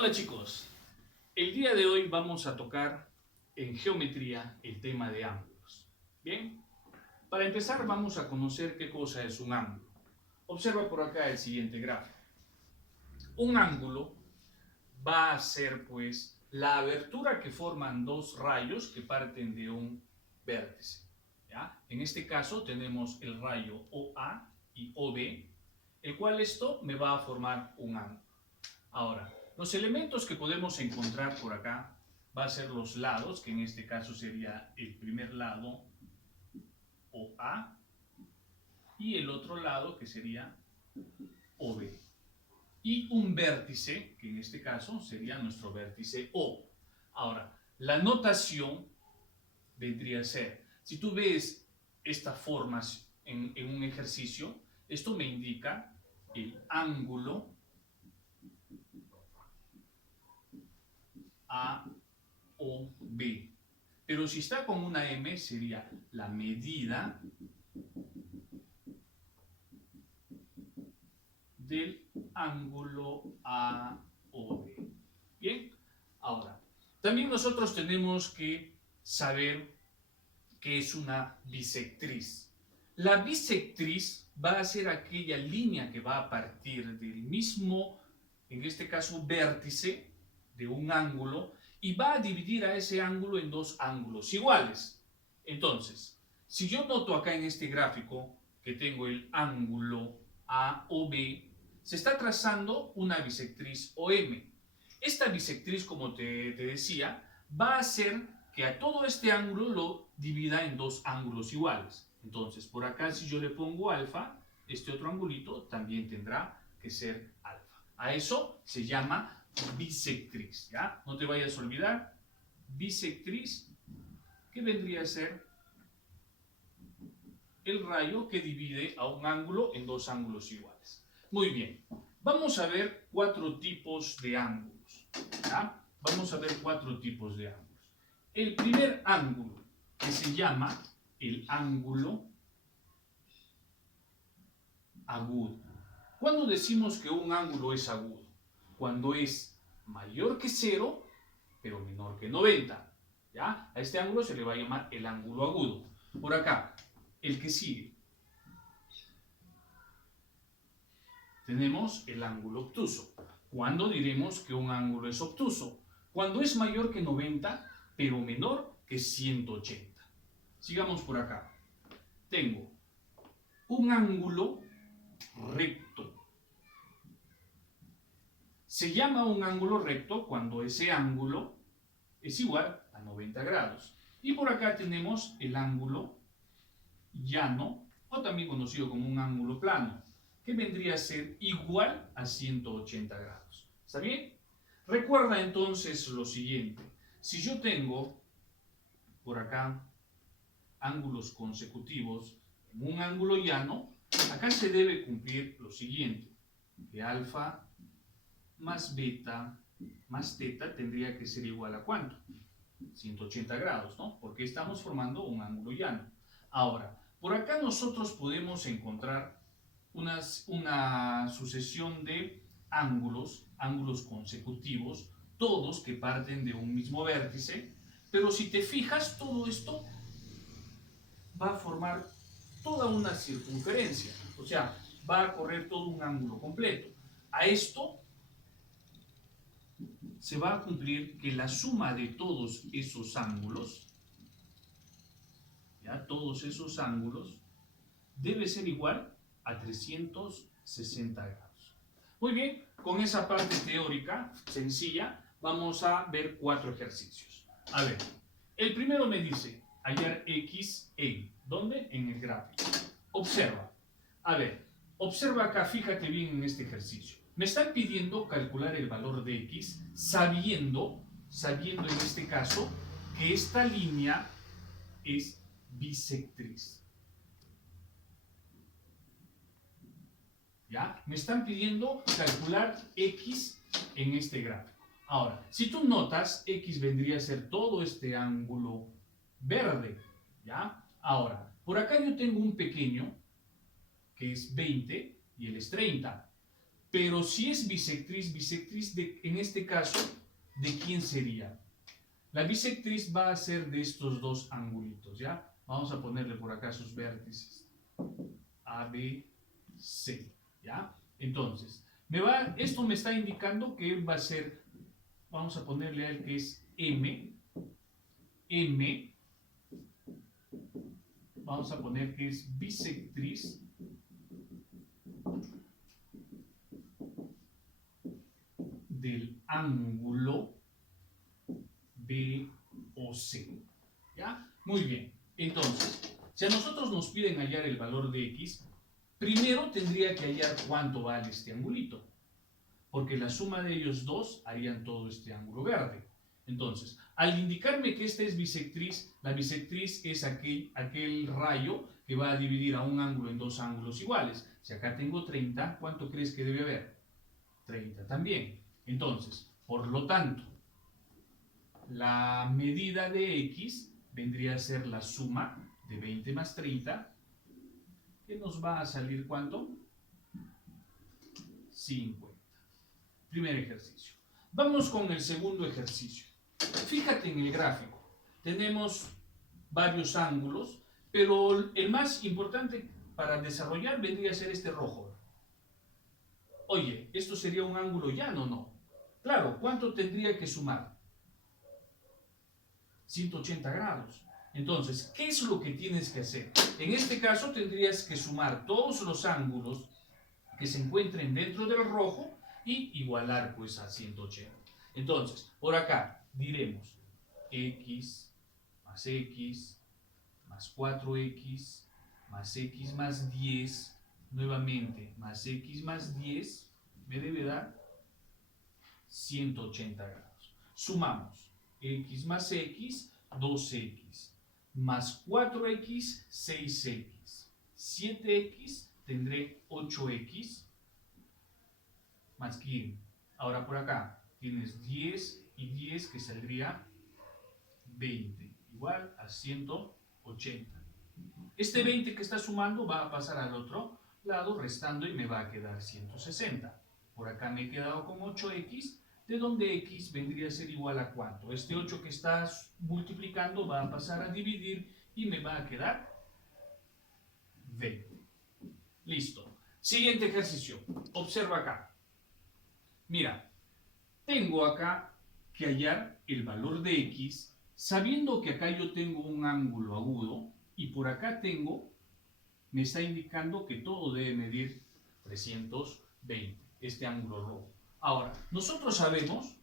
Hola chicos, el día de hoy vamos a tocar en geometría el tema de ángulos. Bien, para empezar vamos a conocer qué cosa es un ángulo. Observa por acá el siguiente gráfico. Un ángulo va a ser pues la abertura que forman dos rayos que parten de un vértice. ¿Ya? En este caso tenemos el rayo OA y OB, el cual esto me va a formar un ángulo. Ahora, los elementos que podemos encontrar por acá va a ser los lados, que en este caso sería el primer lado OA y el otro lado que sería OB. Y un vértice, que en este caso sería nuestro vértice O. Ahora, la notación vendría a ser, si tú ves esta forma en un ejercicio, esto me indica el ángulo A o B. Pero si está con una M sería la medida del ángulo A o B. Bien, ahora, también nosotros tenemos que saber qué es una bisectriz. La bisectriz va a ser aquella línea que va a partir del mismo, en este caso, vértice de un ángulo y va a dividir a ese ángulo en dos ángulos iguales. Entonces, si yo noto acá en este gráfico que tengo el ángulo A o B, se está trazando una bisectriz OM. Esta bisectriz, como te decía, va a hacer que a todo este ángulo lo divida en dos ángulos iguales. Entonces, por acá si yo le pongo alfa, este otro angulito también tendrá que ser alfa. A eso se llama bisectriz, ¿ya? No te vayas a olvidar, bisectriz, que vendría a ser el rayo que divide a un ángulo en dos ángulos iguales. Muy bien, vamos a ver cuatro tipos de ángulos, ¿ya? Vamos a ver cuatro tipos de ángulos. El primer ángulo, que se llama el ángulo agudo. ¿Cuándo decimos que un ángulo es agudo? Cuando es mayor que 0, pero menor que 90. ¿Ya? A este ángulo se le va a llamar el ángulo agudo. Por acá, el que sigue. Tenemos el ángulo obtuso. ¿Cuándo diremos que un ángulo es obtuso? Cuando es mayor que 90, pero menor que 180. Sigamos por acá. Tengo un ángulo recto. Se llama un ángulo recto cuando ese ángulo es igual a 90 grados. Y por acá tenemos el ángulo llano, o también conocido como un ángulo plano, que vendría a ser igual a 180 grados. ¿Está bien? Recuerda entonces lo siguiente. Si yo tengo por acá ángulos consecutivos en un ángulo llano, acá se debe cumplir lo siguiente, que alfa más beta más teta tendría que ser igual a ¿cuánto? 180 grados, ¿no? Porque estamos formando un ángulo llano. Ahora, por acá nosotros podemos encontrar una sucesión de ángulos consecutivos, todos que parten de un mismo vértice, pero si te fijas, todo esto va a formar toda una circunferencia, o sea, va a correr todo un ángulo completo. A esto se va a cumplir que la suma de todos esos ángulos, ¿ya? Todos esos ángulos, debe ser igual a 360 grados. Muy bien, con esa parte teórica sencilla, vamos a ver cuatro ejercicios. A ver, el primero me dice hallar x en, ¿dónde? En el gráfico. Observa, a ver, observa acá, fíjate bien en este ejercicio. Me están pidiendo calcular el valor de x sabiendo en este caso que esta línea es bisectriz. ¿Ya? Me están pidiendo calcular x en este gráfico. Ahora, si tú notas, x vendría a ser todo este ángulo verde. ¿Ya? Ahora, por acá yo tengo un pequeño que es 20 y él es 30. Pero si es bisectriz, en este caso, ¿de quién sería? La bisectriz va a ser de estos dos angulitos, ¿ya? Vamos a ponerle por acá sus vértices. A, B, C, ¿ya? Entonces, esto me está indicando que va a ser, vamos a ponerle a él que es M, vamos a poner que es bisectriz del ángulo B o C, ¿ya? Muy bien, entonces, si a nosotros nos piden hallar el valor de X, primero tendría que hallar cuánto vale este angulito, porque la suma de ellos dos harían todo este ángulo verde. Entonces, al indicarme que esta es bisectriz, la bisectriz es aquel rayo que va a dividir a un ángulo en dos ángulos iguales. Si acá tengo 30, ¿cuánto crees que debe haber? 30 también. Entonces, por lo tanto, la medida de X vendría a ser la suma de 20 más 30, que nos va a salir ¿cuánto? 50. Primer ejercicio. Vamos con el segundo ejercicio. Fíjate en el gráfico. Tenemos varios ángulos, pero el más importante para desarrollar vendría a ser este rojo. Oye, ¿esto sería un ángulo llano o no? Claro, ¿cuánto tendría que sumar? 180 grados. Entonces, ¿qué es lo que tienes que hacer? En este caso tendrías que sumar todos los ángulos que se encuentren dentro del rojo y igualar pues a 180. Entonces, por acá diremos x más 4x más 10, nuevamente más x más 10, me debe dar 180 grados. Sumamos x más x, 2x, más 4x, 6x, 7x, tendré 8x, más 15. Ahora por acá tienes 10 y 10 que saldría 20, igual a 180. Este 20 que está sumando va a pasar al otro lado restando y me va a quedar 160. Por acá me he quedado con 8x, de donde x vendría a ser igual a ¿cuánto? Este 8 que está multiplicando va a pasar a dividir y me va a quedar 20. Listo. Siguiente ejercicio. Observa acá. Mira, tengo acá que hallar el valor de x, sabiendo que acá yo tengo un ángulo agudo y por acá me está indicando que todo debe medir 320, este ángulo rojo. Ahora, nosotros sabemos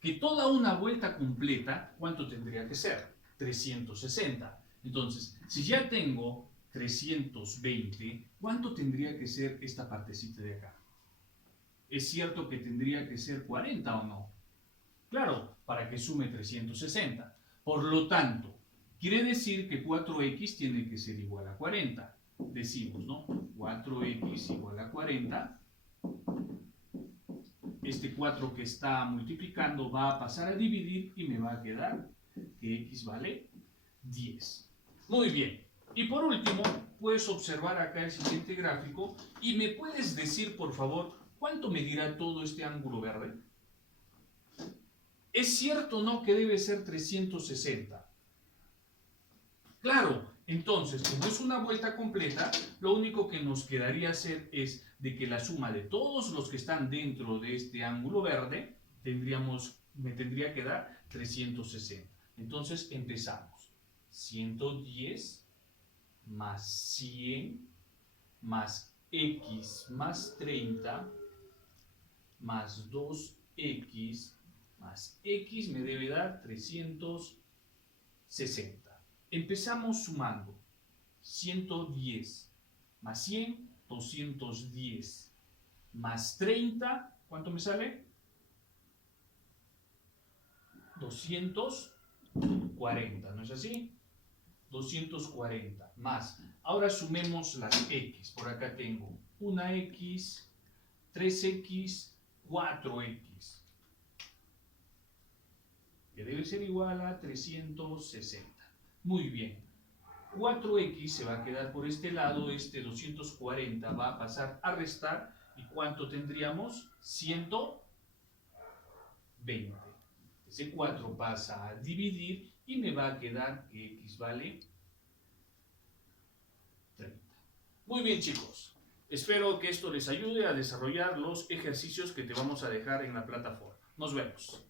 que toda una vuelta completa, ¿cuánto tendría que ser? 360. Entonces, si ya tengo 320, ¿cuánto tendría que ser esta partecita de acá? ¿Es cierto que tendría que ser 40 o no? Claro, para que sume 360. Por lo tanto, quiere decir que 4x tiene que ser igual a 40. Decimos, ¿no? 4x igual a 40. Este 4 que está multiplicando va a pasar a dividir y me va a quedar que x vale 10. Muy bien. Y por último, puedes observar acá el siguiente gráfico y me puedes decir, por favor, ¿cuánto medirá todo este ángulo verde? ¿Es cierto o no que debe ser 360? Claro, entonces, como es una vuelta completa, lo único que nos quedaría hacer es de que la suma de todos los que están dentro de este ángulo verde, me tendría que dar 360. Entonces, empezamos. 110 más 100 más x más 30 más 2x más x me debe dar 360. Empezamos sumando 110 más 100, 210 más 30, ¿cuánto me sale? 240, ¿no es así? 240 más. Ahora sumemos las x. Por acá tengo una x, 3x, 4x, que debe ser igual a 360. Muy bien. 4x se va a quedar por este lado, este 240 va a pasar a restar ¿Y cuánto tendríamos? 120. Ese 4 pasa a dividir y me va a quedar que x vale 30. Muy bien, chicos. Espero que esto les ayude a desarrollar los ejercicios que te vamos a dejar en la plataforma. Nos vemos.